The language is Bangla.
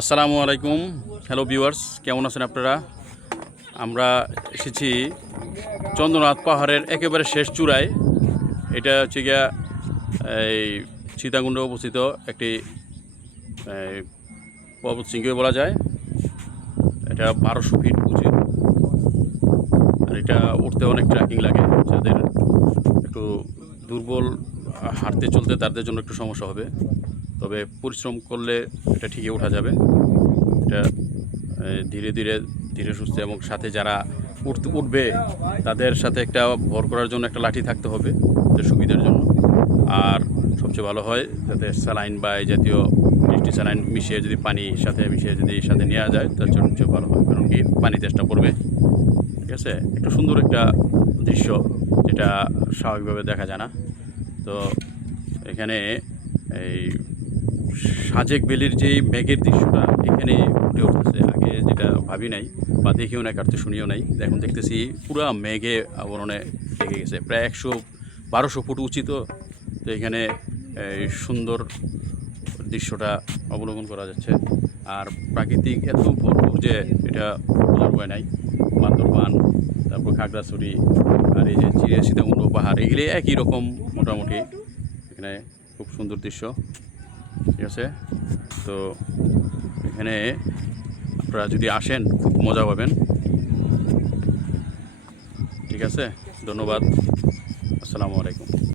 আসসালামু আলাইকুম। হ্যালো ভিউয়ার্স, কেমন আছেন আপনারা? আমরা এসেছি চন্দ্রনাথ পাহাড়ের একেবারে শেষ চূড়ায়। এটা হচ্ছে গিয়া এই সীতাকুণ্ডে অবস্থিত একটি পর্বত শৃঙ্গ বলা যায়। এটা 1200 ফিট উঁচু, আর এটা উঠতে অনেক ট্রেকিং লাগে। যাদের একটু দুর্বল হাঁটতে চলতে তাদের জন্য একটু সমস্যা হবে, তবে পরিশ্রম করলে এটা ঠিকই ওঠা যাবে। এটা ধীরে ধীরে ধীরে সুস্থে, এবং সাথে যারা উঠবে তাদের সাথে একটা ভর করার জন্য একটা লাঠি থাকতে হবে সুবিধার জন্য। আর সবচেয়ে ভালো হয় যাতে স্যালাইন বা এই জাতীয় মিষ্টি স্যালাইন মিশিয়ে যদি পানির সাথে মিশিয়ে যদি সাথে নেওয়া যায় তার জন্য সবচেয়ে ভালো হয়, কারণ কি পানি চেষ্টা করবে। ঠিক আছে, একটা সুন্দর একটা দৃশ্য যেটা স্বাভাবিকভাবে দেখা যায় না। তো এখানে এই সাজেক ভ্যালির যেই মেঘের দৃশ্যটা এখানে ফুটে উঠতেছে, আগে যেটা ভাবি নাই বা দেখেও নাই, কাটতে শুনিও নাই, এখন দেখতেছি পুরা মেঘে আবরণে লেগে গেছে। প্রায় 100-1200 ফুট উঁচু। তো এখানে এই সুন্দর দৃশ্যটা অবলোকন করা যাচ্ছে। আর প্রাকৃতিক এত ভরপুর যে এটা বোঝার উপায় নাই। বান্দরবান, তারপর খাগড়াছড়ি, আর এই যে সীতাকুণ্ড পাহাড়, এগুলি একই রকম মোটামুটি। এখানে খুব সুন্দর দৃশ্য। ঠিক আছে, তো এখানে আপনারা যদি আসেন খুব মজা পাবেন। ঠিক আছে, ধন্যবাদ। আসসালামু আলাইকুম।